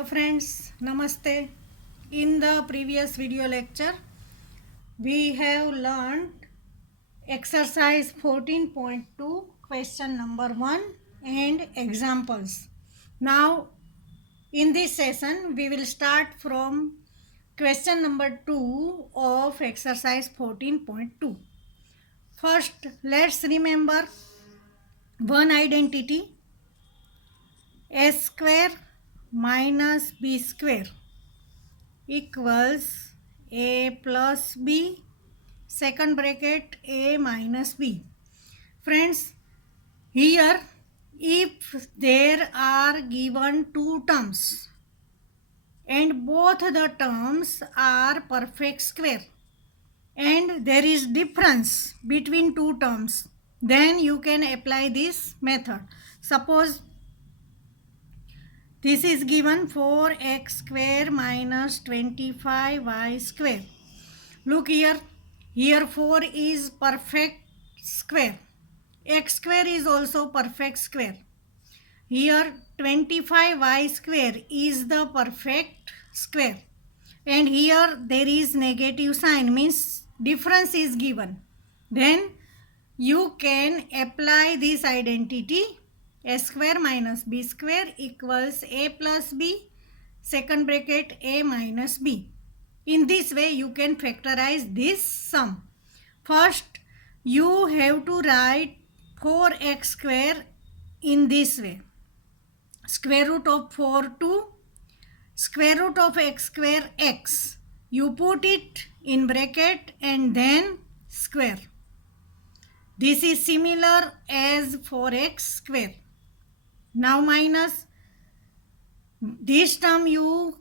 Hello friends, Namaste. In the previous video lecture, we have learned exercise 14.2 question number 1 and examples. Now in this session, we will start from question number 2 of exercise 14.2. First, let's remember one identity, a square minus b square equals a plus b, second bracket a minus b. Friends, here if there are given two terms and both the terms are perfect square and there is difference between two terms, then you can apply this method. Suppose this is given 4x square minus 25y square. Look here, 4 is perfect square. X square is also perfect square. Here 25y square is the perfect square. And here there is negative sign, means difference is given. Then you can apply this identity, a square minus b square equals a plus b, second bracket a minus b. In this way you can factorize this sum. First you have to write 4x square in this way. Square root of 4 to square root of x square x. You put it in bracket and then square. This is similar as 4x square. Now minus this term you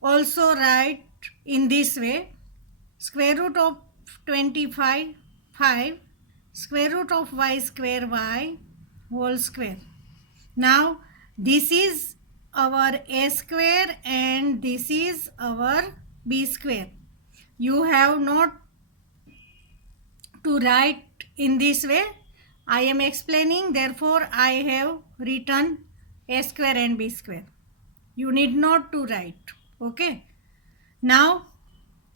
also write in this way. Square root of 25, 5, square root of y square y whole square. Now this is our a square and this is our b square. You have not to write in this way. I am explaining, therefore I have written a square and b square. You need not to write. Okay. Now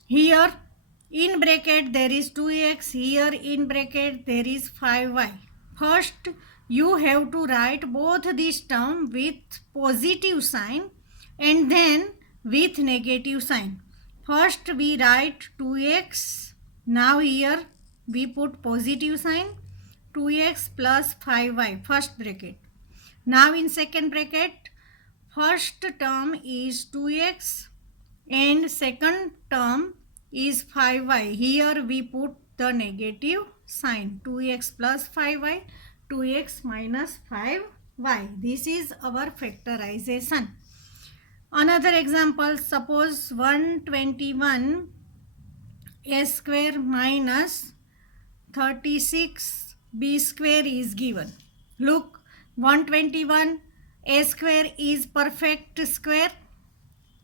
here in bracket there is 2x, here in bracket there is 5y. First you have to write both this term with positive sign and then with negative sign. First we write 2x. Now here we put positive sign, 2x plus 5y, first bracket. Now in second bracket, first term is 2x and second term is 5y. Here we put the negative sign, 2x plus 5y, 2x minus 5y. This is our factorization. Another example, suppose 121 a square minus 36 b square is given. Look, 121 a square is perfect square,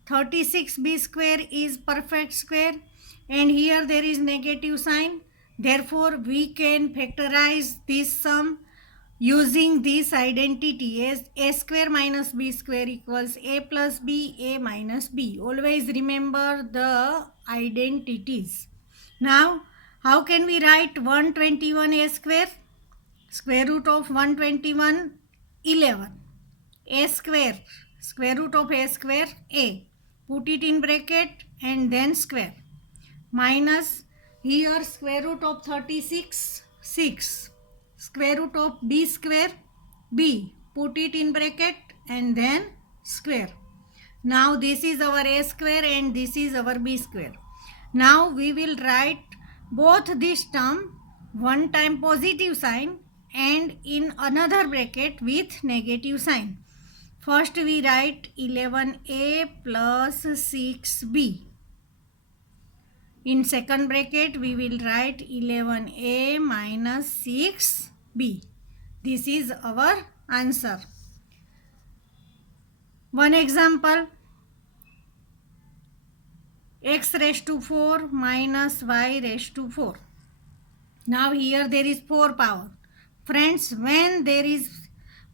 36 b square is perfect square, and here there is negative sign. Therefore we can factorize this sum using this identity as a square minus b square equals a plus b, a minus b. Always remember the identities. Now how can we write 121 a square? Square root of 121, 11. A square, square root of a square, a. Put it in bracket and then square. Minus here square root of 36, 6. Square root of b square, b. Put it in bracket and then square. Now this is our a square and this is our b square. Now we will write both this term one time positive sign and in another bracket with negative sign. First we write 11a plus 6b. In second bracket we will write 11a minus 6b. This is our answer. One example, x raised to 4 minus y raised to 4. Now here there is 4 power. Friends, when there is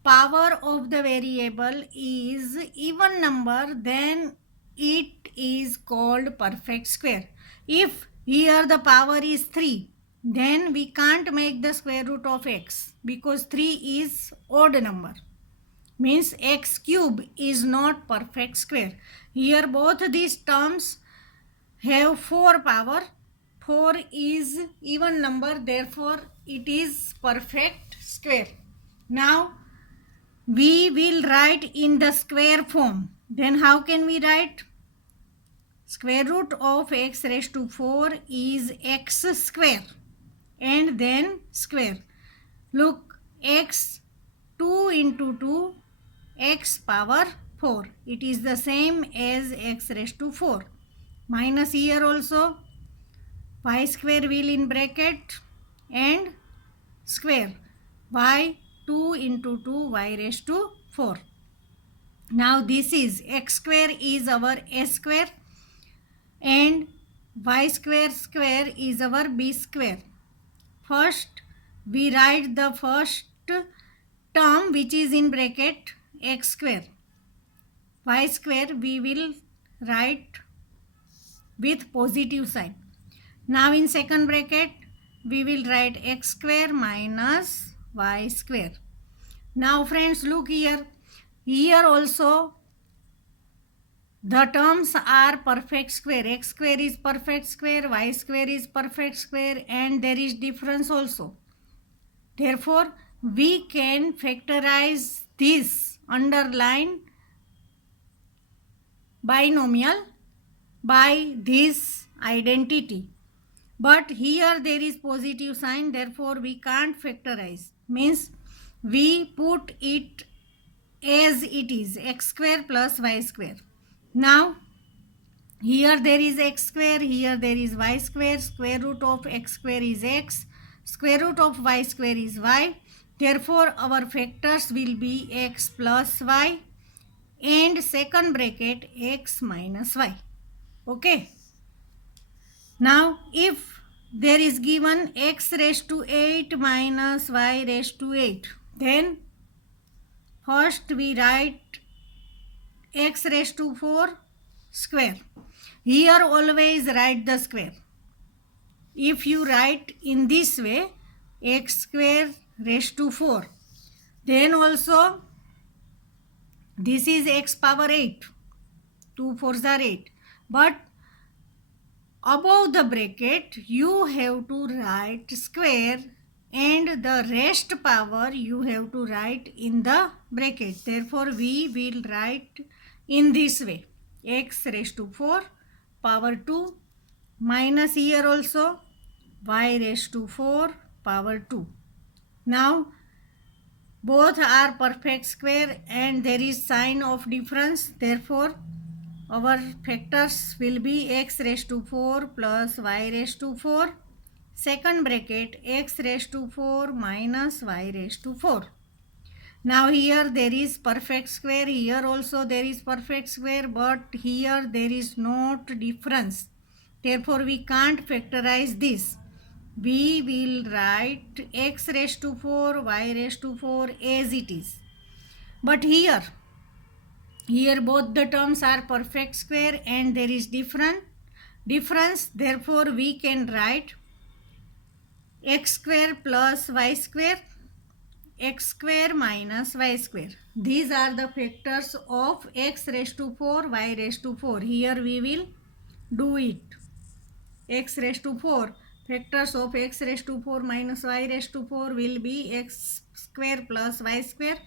power of the variable is even number, then it is called perfect square. If here the power is 3, then we can't make the square root of x because 3 is odd number. Means x cube is not perfect square. Here both these terms have 4 power. 4 is even number, therefore it is perfect square. Now we will write in the square form. Then how can we write? Square root of x raised to 4 is x square and then square. Look, x 2 into 2 x power 4. It is the same as x raised to 4. Minus here also y square will in bracket and square y 2 into 2 y raised to 4. Now this is x square is our a square and y square square is our b square. First we write the first term which is in bracket x square. Y square we will write with positive sign. Now in second bracket we will write x square minus y square. Now friends, look here. Here also the terms are perfect square. X square is perfect square, y square is perfect square, and there is difference also. Therefore we can factorize this underline binomial by this identity. But here there is positive sign, therefore we can't factorize. Means we put it as it is, x square plus y square. Now here there is x square, here there is y square. Square root of x square is x, square root of y square is y. Therefore our factors will be x plus y and second bracket x minus y. Okay. Now if there is given x raised to 8 minus y raised to 8, then first we write x raised to 4 square. Here always write the square. If you write in this way, x square raised to 4, then also this is x power 8. 2 4s are 8. But above the bracket you have to write square and the rest power you have to write in the bracket. Therefore we will write in this way, x raised to 4 power 2 minus here also y raised to 4 power 2. Now both are perfect square and there is sign of difference, therefore our factors will be x raised to 4 plus y raised to 4, second bracket x raised to 4 minus y raised to 4. Now here there is perfect square, here also there is perfect square, but here there is not difference. Therefore we can't factorize this. We will write x raised to 4 y raised to 4 as it is. But here both the terms are perfect square and there is difference, therefore we can write x square plus y square, x square minus y square. These are the factors of x raised to 4 y raised to 4. Here we will do it. X raised to 4, factors of x raised to 4 minus y raised to 4 will be x square plus y square,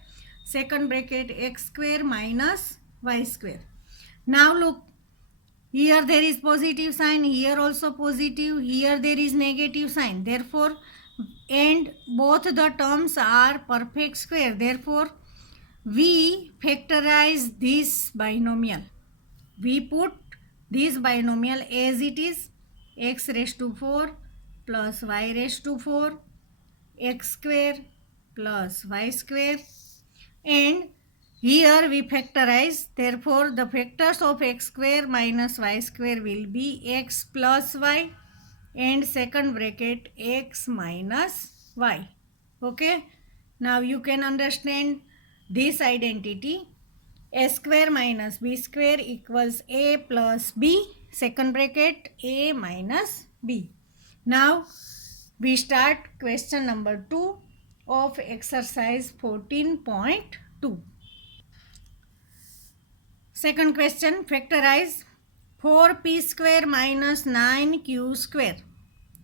second bracket x square minus y square. Now look, here there is positive sign, here also positive, here there is negative sign. Therefore, and both the terms are perfect square. Therefore, we factorize this binomial. We put this binomial as it is, x raised to 4 plus y raised to 4, x square plus y square, and here we factorize. Therefore the factors of x square minus y square will be x plus y and second bracket x minus y. Okay, now you can understand this identity. A square minus b square equals a plus b, second bracket, a minus b. Now we start question number 2 of exercise 14.2. Second question, factorize 4p square minus 9q square.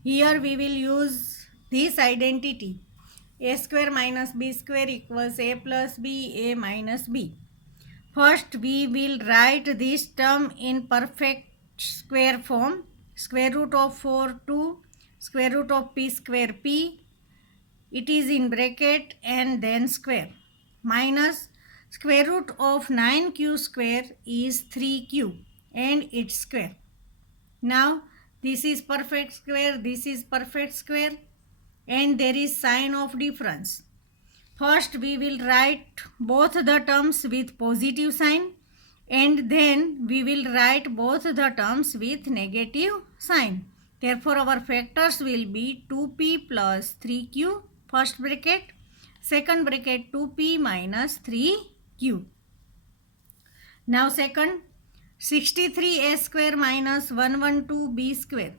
Here we will use this identity. A square minus b square equals a plus b, a minus b. First we will write this term in perfect square form. Square root of 4 to square root of p square p. It is in bracket and then square. Minus square root of 9q square is 3q and its square. Now this is perfect square, this is perfect square, and there is sign of difference. First we will write both the terms with positive sign, and then we will write both the terms with negative sign. Therefore our factors will be 2p plus 3q, first bracket, second bracket 2p minus 3q. Now second, 63a square minus 112b square.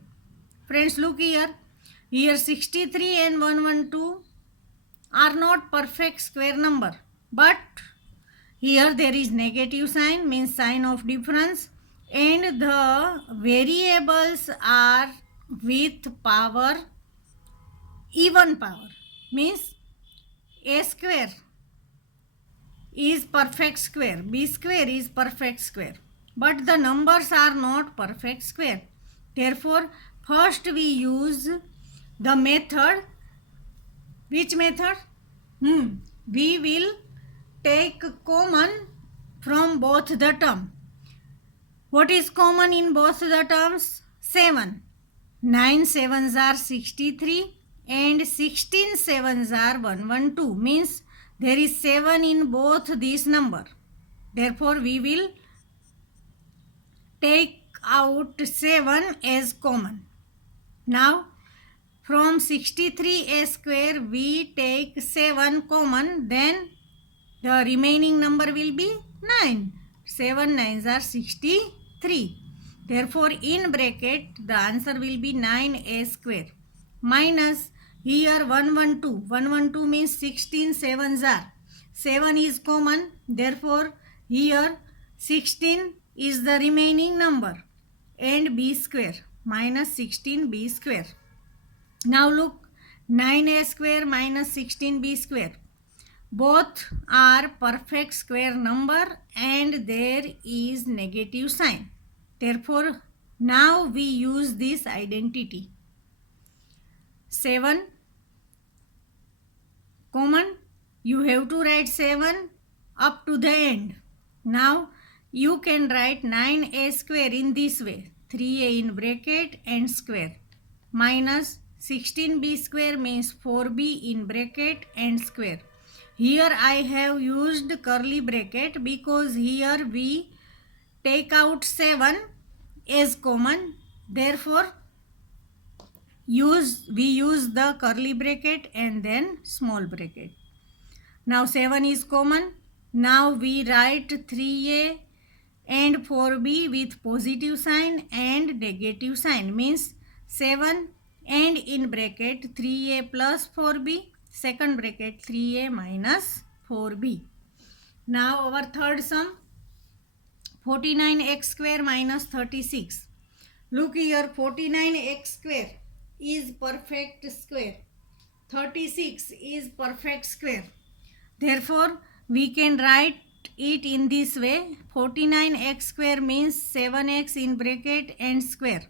Friends, look here. Here 63 and 112 are not perfect square number, but here there is negative sign, means sign of difference, and the variables are with power, even power, means a square is perfect square, b square is perfect square, but the numbers are not perfect square. Therefore first we use the method. Which method? We will take common from both the term. What is common in both the terms? 7. 9 sevens are 63 and 16 sevens are 112, means there is 7 in both these number. Therefore we will take out 7 as common. Now from 63a square we take 7 common, then the remaining number will be 9. 7 9s are 63. Therefore in bracket the answer will be 9a square minus here 112. 112 means 16 sevens are. 7 is common, therefore here 16 is the remaining number, and b square minus 16b square. Now look, 9a square minus 16b square. Both are perfect square number and there is negative sign. Therefore now we use this identity. 7 common, you have to write 7 up to the end. Now you can write 9a square in this way, 3a in bracket and square, minus 16b square means 4b in bracket and square. Here I have used curly bracket because here we take out 7 as common. Therefore we use the curly bracket and then small bracket. Now 7 is common. Now we write 3a and 4b with positive sign and negative sign, means 7 and in bracket 3a plus 4b, second bracket 3a minus 4b. Now our third sum, 49x square minus 36. Look here, 49x square is perfect square, 36 is perfect square. Therefore we can write it in this way. 49x square means 7x in bracket and square,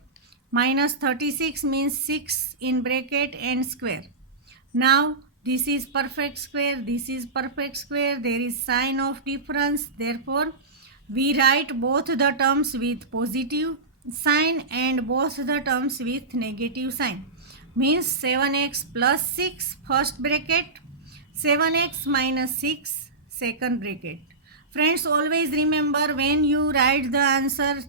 minus 36 means 6 in bracket and square. Now this is perfect square, this is perfect square, there is sign of difference. Therefore we write both the terms with positive sign and both the terms with negative sign, means 7x plus 6 first bracket, 7x minus 6 second bracket. Friends, always remember when you write the answer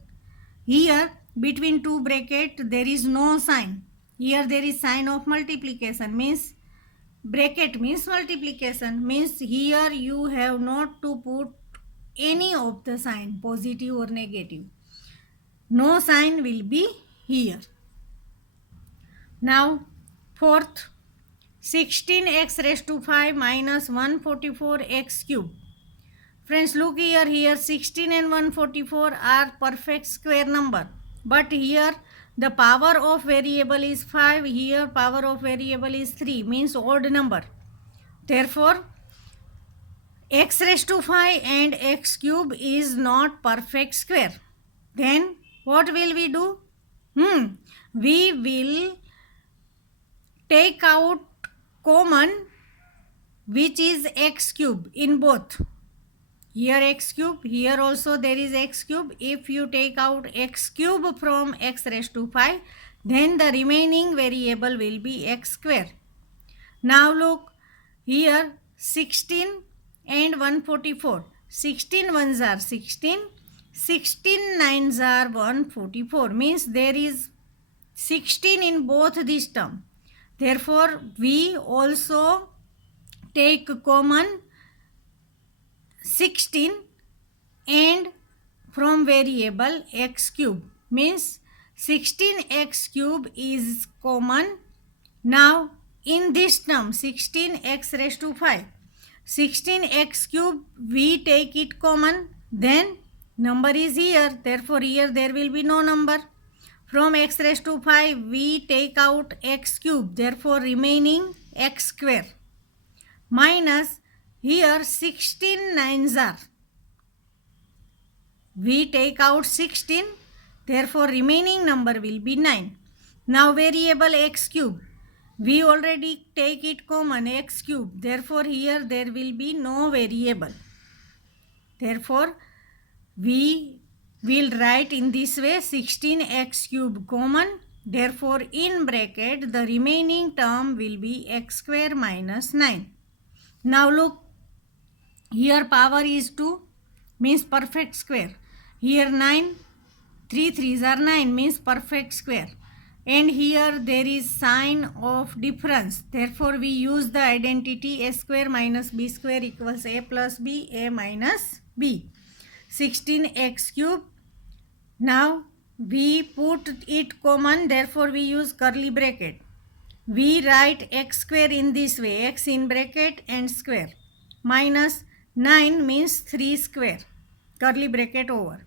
here between two bracket there is no sign. Here there is sign of multiplication, means bracket means multiplication, means here you have not to put any of the sign, positive or negative. No sign will be here. Now fourth, 16x raised to 5 minus 144x cube. Friends, look here, here 16 and 144 are perfect square number, but here the power of variable is 5, here power of variable is 3, means odd number. Therefore x raised to 5 and x cube is not perfect square. Then what will we do? We will take out common, which is x cube in both. Here x cube, here also there is x cube. If you take out x cube from x raised to 5, then the remaining variable will be x square. Now look here, 16 and 144. 16 ones are 16, 16 nines are 144, means there is 16 in both these terms. Therefore we also take common 16 and from variable x cube, means 16x cube is common. Now in this term 16x raised to 5, 16x cube we take it common, then number is here, therefore here there will be no number. From x raised to 5 we take out x cube, therefore remaining x square, minus here 16 nines are, we take out 16, therefore remaining number will be 9. Now variable x cube, we already take it common, x cube, therefore here there will be no variable. Therefore we will write in this way, 16x cube common, therefore in bracket the remaining term will be x square minus 9. Now look, here power is 2, means perfect square. Here 9, 3 3s are 9, means perfect square. And here there is sign of difference, therefore we use the identity a square minus b square equals a plus b, a minus b. 16x cube, now we put it common, therefore we use curly bracket. We write x square in this way, x in bracket and square, minus 9 means 3 square, curly bracket over.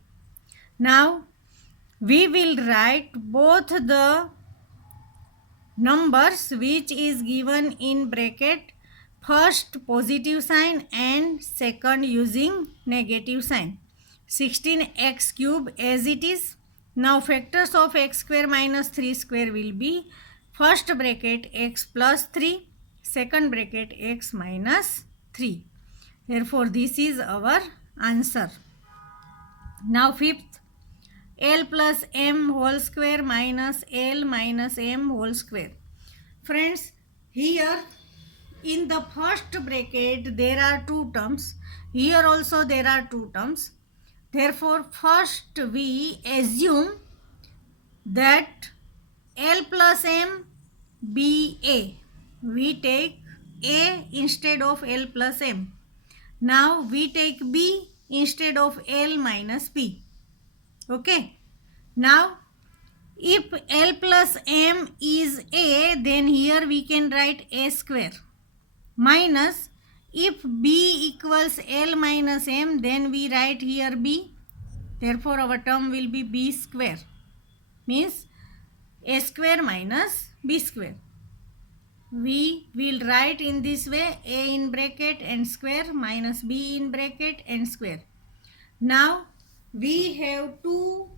Now we will write both the numbers which is given in bracket, first positive sign and second using negative sign. 16x cube as it is. Now factors of x square minus 3 square will be first bracket x plus 3, second bracket x minus 3. Therefore this is our answer. Now fifth, L plus m whole square minus L minus m whole square. Friends, here in the first bracket there are two terms, here also there are two terms. Therefore first we assume that L plus m be a. We take a instead of L plus m. Now we take b instead of L minus b. Okay. Now if L plus m is a, then here we can write a square, minus if b equals L minus m, then we write here b. Therefore our term will be b square, means a square minus b square. We will write in this way, a in bracket and square minus b in bracket and square. Now we have two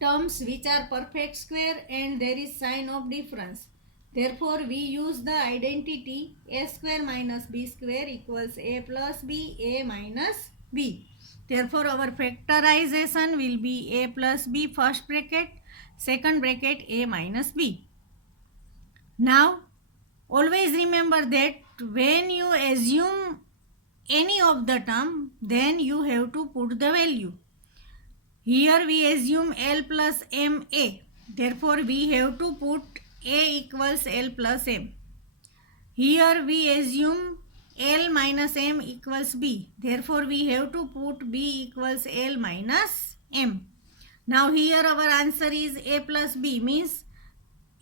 terms which are perfect square and there is sign of difference. Therefore we use the identity a square minus b square equals a plus b, a minus b. Therefore our factorization will be a plus b first bracket, second bracket a minus b. Now always remember that when you assume any of the term, then you have to put the value. Here we assume L plus m a, therefore we have to put a equals L plus m. Here we assume L minus M equals B. Therefore, we have to put B equals L minus M. Now here our answer is A plus B, means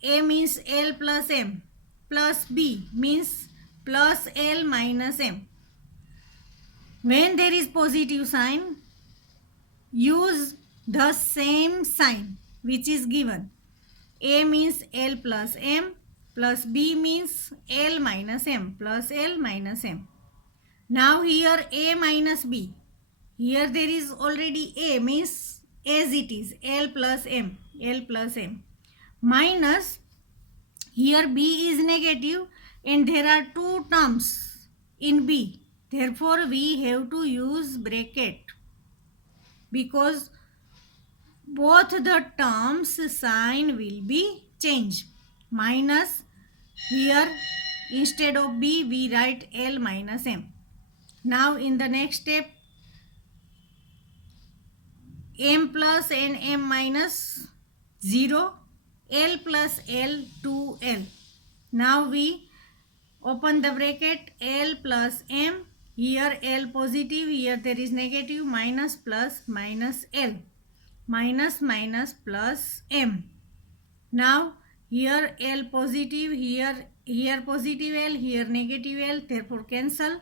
A means L plus M, plus B means plus L minus M. When there is positive sign, use the same sign which is given. A means L plus M, plus B means L minus M, plus L minus M. Now here A minus B. Here there is already A, means as it is L plus M, L plus M. Minus, here B is negative and there are two terms in B. Therefore we have to use bracket, because both the terms sign will be changed. Minus, here instead of B we write L minus M. Now in the next step, M plus and M minus 0, L plus L 2L. Now we open the bracket, L plus M. Here L positive, here there is negative, minus plus minus L. Minus minus plus M. Now here L positive, here positive L, here negative L, therefore cancel.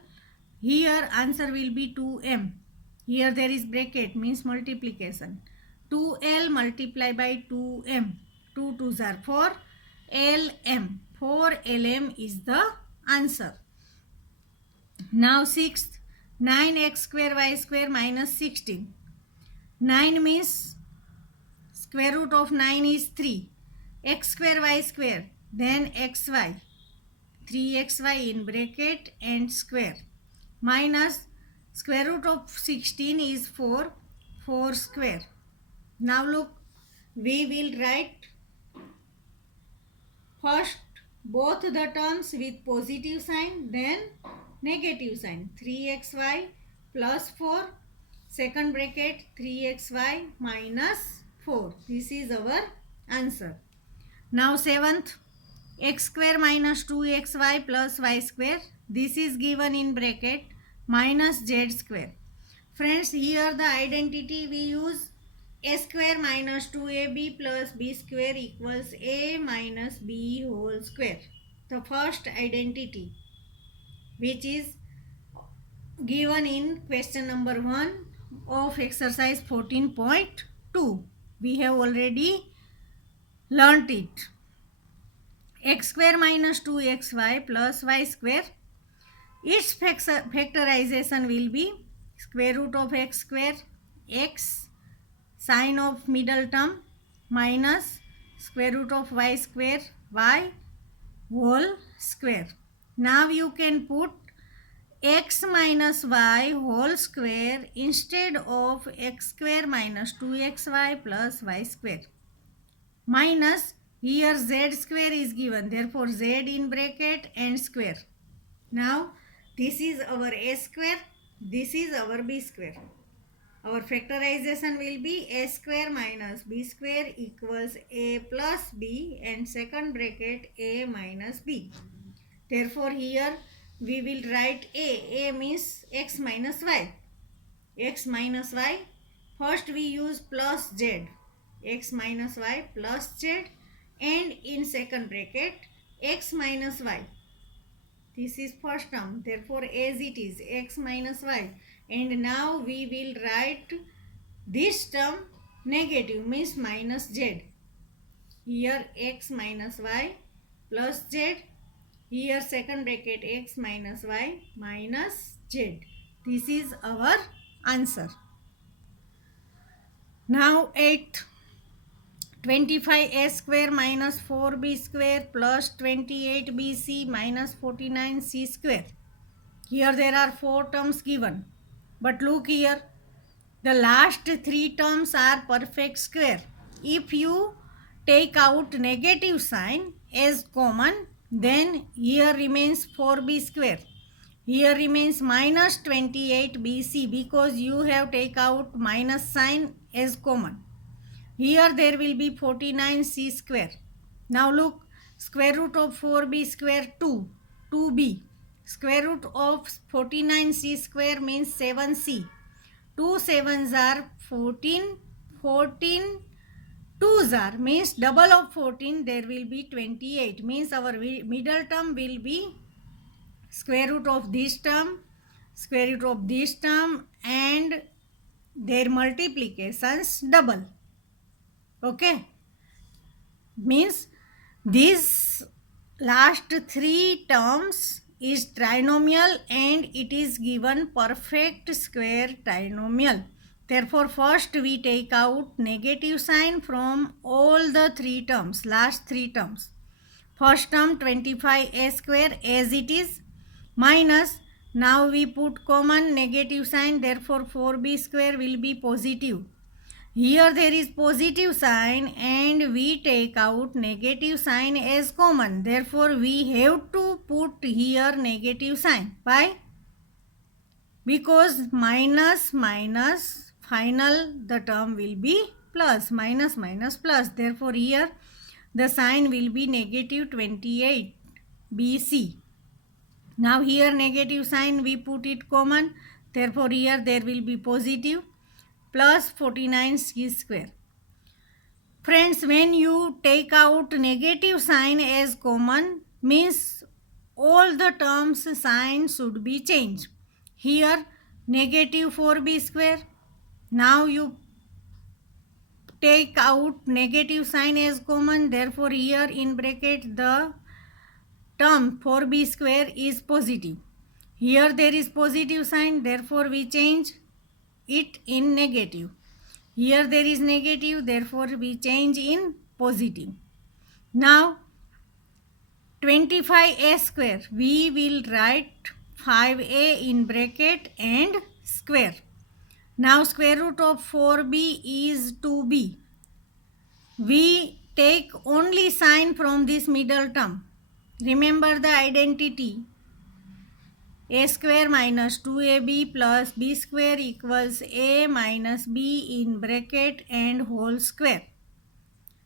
Here answer will be 2M. Here there is bracket, means multiplication. 2L multiplied by 2M. 2 2s are 4. LM. 4LM is the answer. Now sixth, 9x square y square minus 16. 9 means square root of 9 is 3. X square y square, then xy. 3xy in bracket and square. Minus square root of 16 is 4. 4 square. Now look, we will write first both the terms with positive sign, then negative sign. 3xy plus 4. Second bracket 3xy minus 4. This is our answer. Now seventh, x square minus 2xy plus y square. This is given in bracket minus z square. Friends, here the identity we use a square minus 2ab plus b square equals a minus b whole square. The first identity which is given in question number 1 of exercise 14.2. We have already learnt it. X square minus 2xy plus y square. Its factorization will be square root of x square, x, sign of middle term, minus square root of y square, y whole square. Now you can put x minus y whole square instead of x square minus 2xy plus y square. Minus, here z square is given, therefore z in bracket and square. Now this is our a square, this is our b square. Our factorization will be a square minus b square equals a plus b and second bracket a minus b. Therefore here we will write a means x minus y. X minus y, first we use plus z. X minus y plus z, and in second bracket x minus y. This is first term, therefore as it is x minus y. And now we will write this term negative, means minus z. Here x minus y plus z. Here second bracket x minus y minus z. This is our answer. Now 8th, 25a square minus 4b square plus 28bc minus 49c square. Here there are 4 terms given. But look here, the last 3 terms are perfect square. If you take out negative sign as common, then here remains 4b square. Here remains minus 28bc because you have take out minus sign as common. Here there will be 49c square. Now look, square root of 4b square 2. 2b. Square root of 49c square means 7c. 2 sevens are 14. 14 twos are means double of 14, there will be 28. Means our middle term will be square root of this term, square root of this term, and their multiplications double. Okay, means these last three terms is trinomial and it is given perfect square trinomial. Therefore, first we take out negative sign from all the three terms, last three terms. First term 25a square as it is, minus, now we put common negative sign, therefore 4b square will be positive. Here there is positive sign and we take out negative sign as common. Therefore, we have to put here negative sign. Why? Because minus minus final the term will be plus, minus minus plus. Therefore, here the sign will be negative 28 BC. Now here negative sign we put it common. Therefore, here there will be positive plus 49 c square. Friends, when you take out negative sign as common, means all the terms sign should be changed. Here negative 4b square. Now you take out negative sign as common. Therefore, here in bracket the term 4b square is positive. Here there is positive sign. Therefore, we change it in negative. Here there is negative, therefore we change in positive. Now 25a square, we will write 5a in bracket and square. Now square root of 4b is 2b. We take only sign from this middle term. Remember the identity. A square minus 2ab plus b square equals a minus b in bracket and whole square.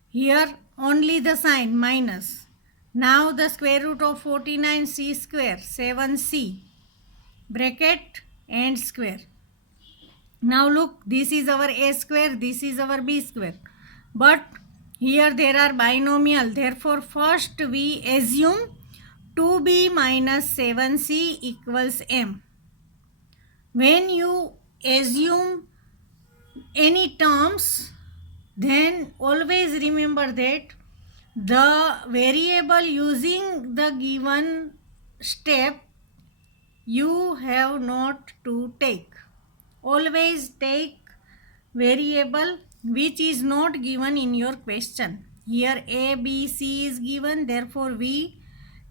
Here only the sign minus. Now the square root of 49c square, 7c, bracket and square. Now look, this is our a square, this is our b square. But here there are binomial. Therefore, first we assume 2b minus 7c equals m. When you assume any terms, then always remember that the variable using the given step you have not to take. Always take variable which is not given in your question. Here a, b, c is given, therefore we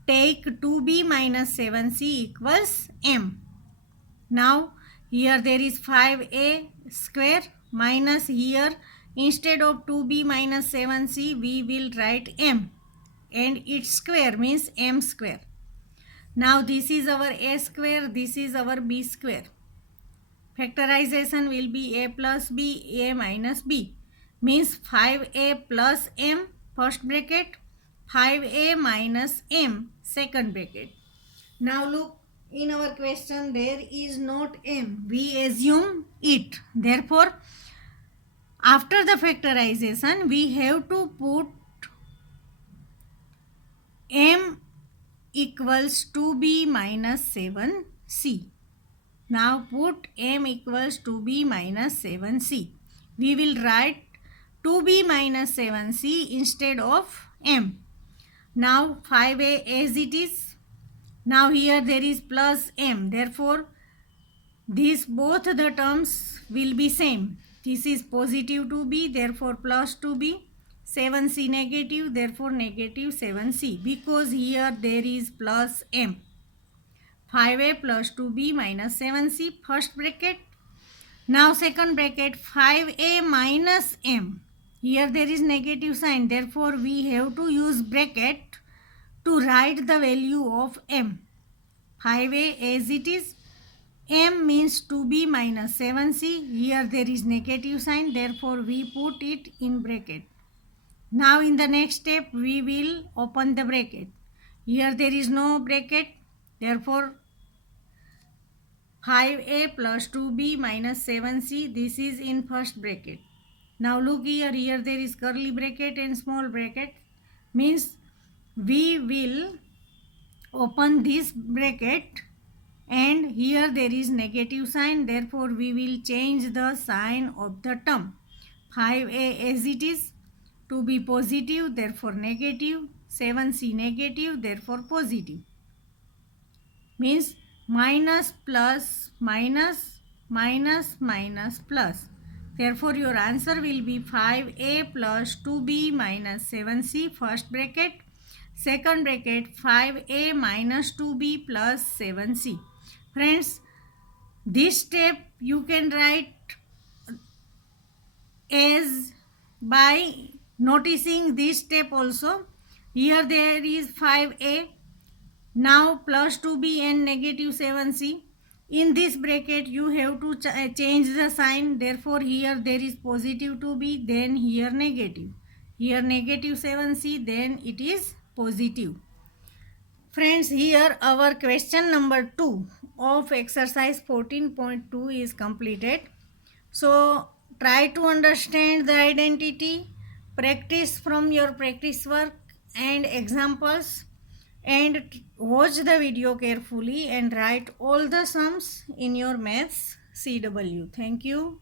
take 2b minus 7c equals m. Now here there is 5a square minus, here instead of 2b minus 7c we will write m and its square means m square. Now this is our a square, this is our b square. Factorization will be a plus b, a minus b, means 5a plus m first bracket, 5a minus m second bracket. Now look, in our question there is not m, we assume it. Therefore, after the factorization we have to put m equals 2b minus 7c. Now put m equals 2b minus 7c. We will write 2b minus 7c instead of m. Now 5a as it is. Now here there is plus m. Therefore, these both the terms will be same. This is positive 2b, therefore plus 2b. 7c negative, therefore negative 7c. Because here there is plus m. 5a plus 2b minus 7c first bracket. Now second bracket 5a minus m. Here there is negative sign, therefore we have to use bracket to write the value of m. 5a as it is, m means 2b minus 7c. Here there is negative sign, therefore we put it in bracket. Now in the next step we will open the bracket. Here there is no bracket, Therefore 5a plus 2b minus 7c, this is in first bracket. Now look here, here there is curly bracket and small bracket, means we will open this bracket and here there is negative sign, therefore we will change the sign of the term. 5a as it is, to be positive, therefore negative, 7c negative, therefore positive. Means minus plus minus minus minus plus. Therefore your answer will be 5a plus 2b minus 7c, first bracket. Second bracket 5a minus 2b plus 7c. Friends, this step you can write as by noticing this step also. Here there is 5a, now plus 2b and negative 7c. In this bracket you have to change the sign, therefore here there is positive 2b, then here negative. Here negative 7c, then it is positive. Friends, here our question number 2 of exercise 14.2 is completed. So try to understand the identity, practice from your practice work and examples, and watch the video carefully and write all the sums in your maths CW. Thank you.